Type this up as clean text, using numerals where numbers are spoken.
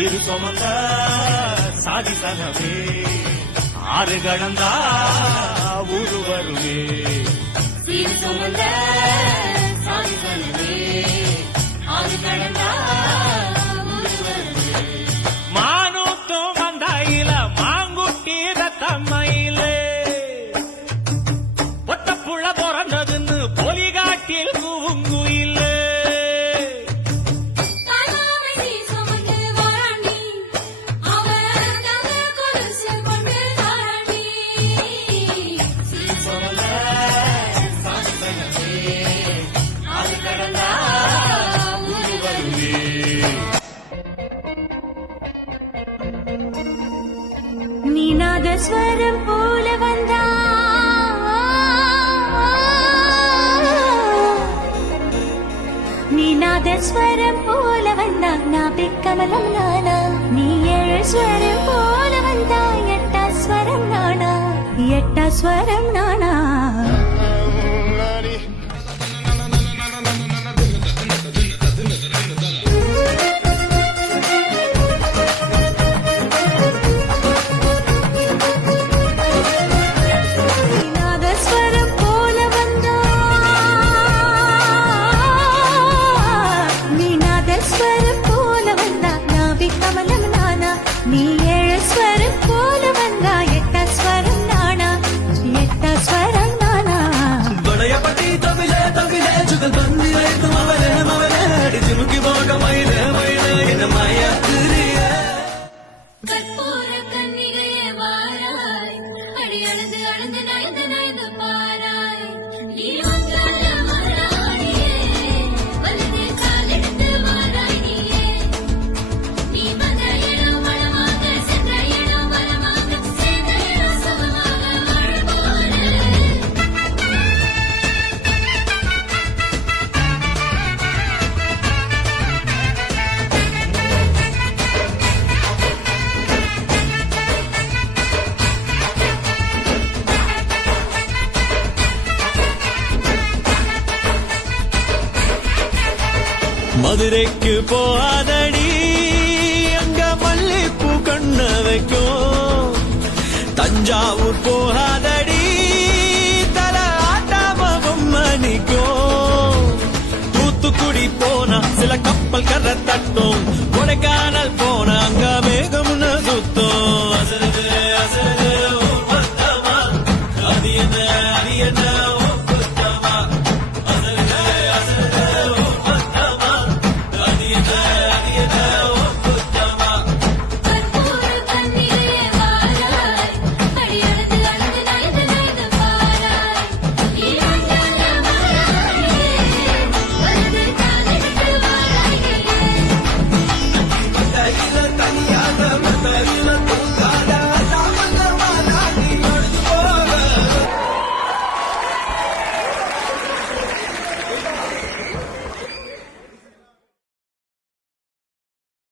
இரு சுமந்த சாதித்தனவே ஆறு கடந்தா ஊரு வருமே இரு சுமந்த சாதித்தனவே ஆறு கடந்தா ஊரு வருமே மானூத்தும் வந்தாயில மாங்குட்டி தம்மையிலே ஒட்டப்புள்ள பிறந்ததுன்னு பொலிகாட்டில் கூவுங்குயிலே நீநாதஸ்வரம் போல வந்தா நீநாதஸ்வரம் போல வந்தா நாபிக்கமலம் நானா நீ ஏழு ஸ்வரம் போல வந்தா எட்டா ஸ்வரம் நானா எட்டா ஸ்வரம் நானா மதுரைக்கு போகாதடி அங்க மல்லிப்பூ கண்ண வைக்கும் தஞ்சாவூர் போகாதடி தல ஆட்டாமகம் மணிக்கும் தூத்துக்குடி போனா சில கப்பல் கரை தட்டும் கொடைக்கான